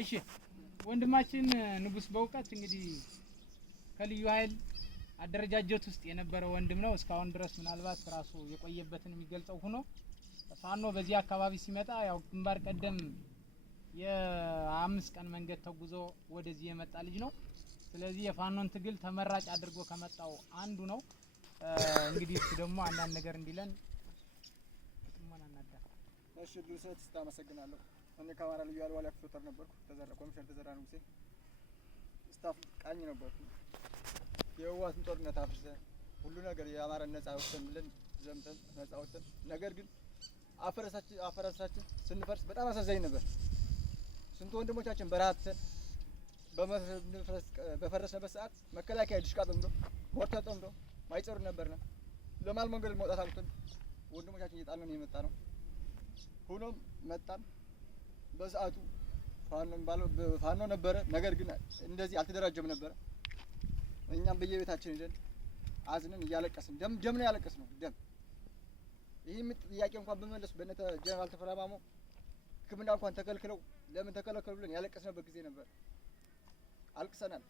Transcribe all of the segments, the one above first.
እሺ ወንድማችን ንጉስ በእውቀት እንግዲህ ከልዩ ኃይል አደረጃጀት ውስጥ የነበረ ወንድም ነው። እስካሁን ድረስ ምናልባት ራሱ የቆየበትን የሚገልጸው ሆኖ ፋኖ በዚህ አካባቢ ሲመጣ ያው ግንባር ቀደም የ5 ቀን መንገድ ተጉዞ ወደዚህ የመጣ ልጅ ነው። ስለዚህ የፋኖን ትግል ተመራጭ አድርጎ ከመጣው አንዱ ነው። እንግዲህ እሱ ደግሞ አንዳንድ ነገር እንዲለን ጥሞና እናዳ። እሺ ዱሰት ታመሰግናለሁ። እኔ ከአማራ ልዩ ኃይል ዋሊያ ክፍለ ጦር ነበርኩ። ተዘራ ኮሚሽነር ተዘራ ንጉሴ ስታፍ ቃኝ ነበርኩ። የህወሓትን ጦርነት አፍርሰን ሁሉ ነገር የአማራን ነፃ ወጥተን ብለን ዘምተን ነፃ ወጥተን ነገር ግን አፈረሳችን ስንፈርስ በጣም አሳዛኝ ነበር። ስንት ወንድሞቻችን በረሃተን በፈረስንበት ሰዓት መከላከያ ድሽቃ ጠምዶ ሞርተር ጠምዶ ማይጸሩ ነበርና ለማል መንገድ መውጣት አልኩት። ወንድሞቻችን እየጣልን የመጣ ነው። ሆኖም መጣን። በሰዓቱ ፋኖ ነበረ፣ ነገር ግን እንደዚህ አልተደራጀም ነበረ። እኛም በየቤታችን ሄደን አዝነን እያለቀስን ደም ነው ያለቀስነው። ደም ይሄም ጥያቄ እንኳን በመለሱ በእነተ ጀነራል ተፈራ ማሞ ሕክምና እንኳን ተከልክለው ለምን ተከለከሉ ብለን ያለቀስነበት ጊዜ ነበር። አልቅሰናል።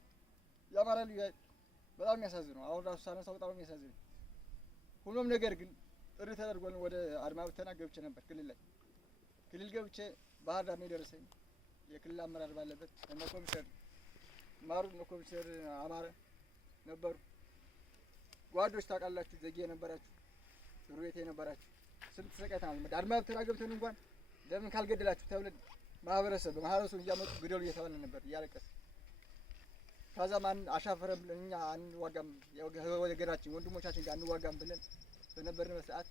የአማራ ልዩ ኃይል በጣም የሚያሳዝነው አሁን ራሱ ሳነሳው በጣም የሚያሳዝነው። ሆኖም ነገር ግን ጥሪ ተደርጎልን ወደ አድማ ብተና ገብቼ ነበር። ክልል ገብቼ ባህር ዳር ነው የደረሰኝ። የክልል አመራር ባለበት እነ ኮሚሽነር ማሩ እነ ኮሚሽነር አማረ ነበሩ። ጓዶች ታውቃላችሁ፣ ዘጌ የነበራችሁ ሩቤቴ የነበራችሁ ስንት ሰቀታል። አድማ ብተና ገብተን እንኳን ለምን ካልገደላችሁ ተብለን ማህበረሰቡን እያመጡ ግደሉ እየተባለ ነበር እያለቀስ። ከዛ ማን አሻፈረን ብለን እኛ አንዋጋም ወገናችን ወንድሞቻችን ጋር አንዋጋም ብለን በነበርንበት ሰዓት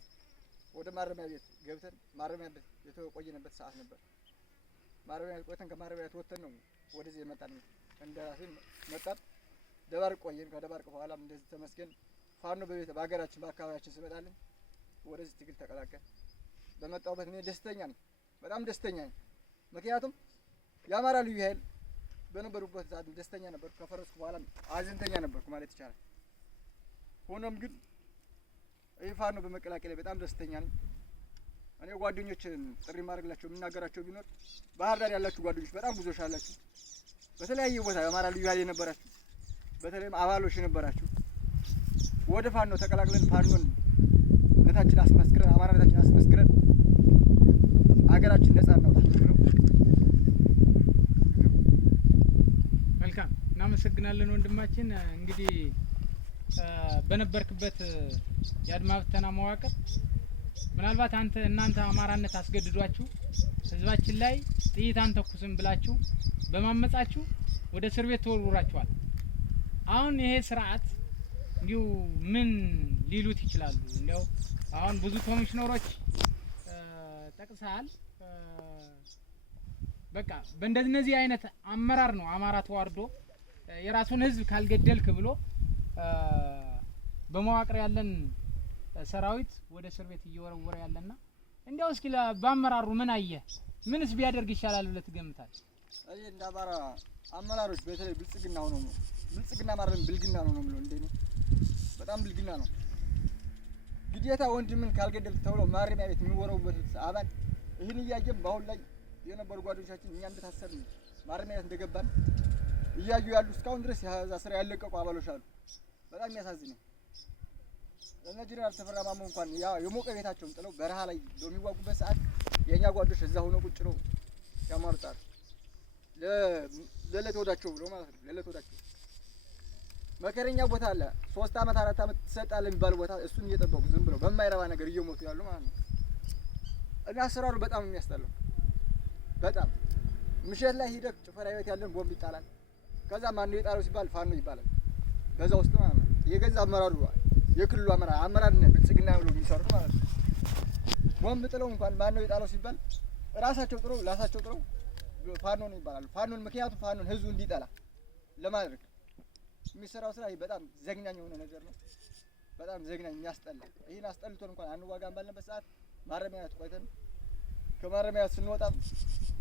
ወደ ማረሚያ ቤት ገብተን ማረሚያ ቤት የተቆየንበት ሰዓት ነበር። ማረሚያ ቤት ቆይተን ከማረሚያ ቤት ወጥተን ነው ወደዚህ የመጣን። እንደራሴን መጣን። ደባርቅ ቆየን። ከደባርቅ በኋላም እንደዚህ ተመስገን ፋኖ በሀገራችን በአካባቢያችን ስመጣልን ወደዚህ ትግል ተቀላቀል። በመጣሁበት እኔ ደስተኛ ነኝ፣ በጣም ደስተኛ ነኝ። ምክንያቱም የአማራ ልዩ ኃይል በነበሩበት ሰዓት ደስተኛ ነበርኩ። ከፈረስኩ በኋላ አዘንተኛ ነበርኩ ማለት ይቻላል። ሆኖም ግን ይህ ፋኖ በመቀላቀል በጣም ደስተኛ ነኝ። እኔ ጓደኞችን ጥሪ ማድረግላቸው የምናገራቸው ቢኖር ባህር ዳር ያላችሁ ጓደኞች በጣም ብዙዎች አላችሁ። በተለያየ ቦታ የአማራ ልዩ ኃይል የነበራችሁ በተለይም አባሎች የነበራችሁ ወደ ፋኖ ተቀላቅለን ፋኖን ነታችን አስመስክረን አማራነታችን አስመስክረን ሀገራችን ነፃ እናውጣ ነው። መልካም እናመሰግናለን ወንድማችን። እንግዲህ በነበርክበት የአድማ ብተና መዋቅር ምናልባት እናንተ አማራነት አስገድዷችሁ ህዝባችን ላይ ጥይት አንተኩስም ብላችሁ በማመጻችሁ ወደ እስር ቤት ተወርውራችኋል። አሁን ይሄ ስርዓት እንዲሁ ምን ሊሉት ይችላሉ? እንዲያው አሁን ብዙ ኮሚሽነሮች ጠቅሰሃል። በቃ በእንደዚህ አይነት አመራር ነው አማራ ተዋርዶ የራሱን ህዝብ ካልገደልክ ብሎ በመዋቅር ያለን ሰራዊት ወደ እስር ቤት እየወረወረ ያለና እንዲያው እስኪ በአመራሩ ምን አየህ? ምንስ ቢያደርግ ይሻላል ብለህ ትገምታለህ? አይ እንደ አማራ አመራሮች በተለይ ብልጽግና ሆኖ ነው ብልጽግና ማለት ብልግና ነው ነው እንደኔ በጣም ብልግና ነው። ግዴታ ወንድምን ካልገደልክ ተብሎ ማረሚያ ቤት የሚወረውበት አባል ይህን እያየን በአሁን ላይ የነበሩ ጓደኞቻችን እኛ እንደታሰርን ማረሚያ ቤት እንደገባን እያዩ ያሉ እስካሁን ድረስ ያዛ ስራ ያለቀቁ አባሎች አሉ። በጣም የሚያሳዝን ነው። እነ ጀነራል ተፈራ ማሞ እንኳን ያ የሞቀ ቤታቸውን ጥለው በረሃ ላይ በሚዋጉበት ሰዓት የኛ ጓዶች እዛ ሆነው ቁጭ ነው ያማርጣሉ። ለለት ወዳቸው ብሎ ማለት ነው። ለለት ወዳቸው መከረኛ ቦታ አለ 3 አመት 4 አመት ተሰጣለ የሚባል ቦታ እሱን እየጠበቁ ዝም ብለው በማይረባ ነገር እየሞቱ ያሉ ማለት ነው። እና አሰራሩ በጣም የሚያስጠላው በጣም ምሽት ላይ ሂደህ ጭፈራ ቤት ያለን ቦምብ ይጣላል። ከዛ ማን ነው የጣለው ሲባል ፋኖ ይባላል። በዛ ውስጥ ማለት ነው የገዛ አመራሩ የክልሉ አመራርነት ብልጽግና ብሎ የሚሰሩት ማለት ነው። ቦምብ ጥለው እንኳን ማን ነው የጣለው ሲባል ራሳቸው ጥለው ፋኖ ነው ይባላሉ። ፋኖን ምክንያቱም ፋኖን ህዝቡ እንዲጠላ ለማድረግ የሚሰራው ስራ በጣም ዘግናኝ የሆነ ነገር ነው። በጣም ዘግናኝ የሚያስጠላ። ይሄን አስጠልቶን እንኳን አንዋጋም ባልነበት ሰዓት ማረሚያ ቤት ቆይተን ከማረሚያ ቤት ስንወጣ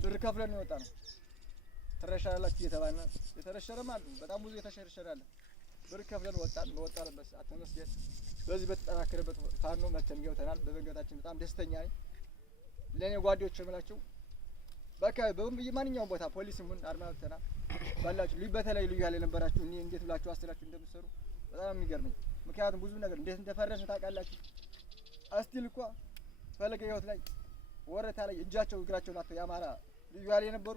ብር ከፍለን ነው የወጣነው። ተረሻላችሁ እየተባለ የተረሸረም አሉ። በጣም ብዙ የተሸረሸራለ ብር ከፍለን ወጣንበት ሰዓት ተመስገን በዚህ በተጠናከረበት ፋኖ መተን ገብተናል። በመንገዳችን በጣም ደስተኛ ነኝ። ለኔ ጓዶች የምላቸው በአካባቢ በማንኛውም ቦታ ፖሊስም ሆነ አድማ ብተና ባላችሁ በተለይ ልዩ ኃይል የነበራችሁ እንዴት ብላችሁ አስተላችሁ እንደምትሰሩ በጣም የሚገርመኝ። ምክንያቱም ብዙ ነገር እንዴት እንደፈረሰ ታውቃላችሁ። አስቲል እኮ ፈለገ ህይወት ላይ ወረታ ላይ እጃቸው እግራቸውን አጥተው የአማራ ልዩ ኃይል የነበሩ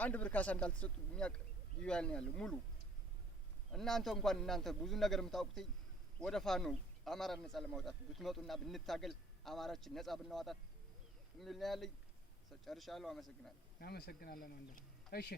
1 ብር ካሳ እንዳልተሰጡ የሚያውቅ ልዩ ኃይል ነው ያለው ሙሉ። እናንተ ብዙ ነገር የምታውቁት ወደ ፋኖ አማራን ነጻ ለማውጣት ብትመጡና ብንታገል አማራችን ነጻ ብናወጣት የሚል ነው ያለኝ። ጨርሻለሁ። አመሰግናለሁ። አመሰግናለሁ። እሺ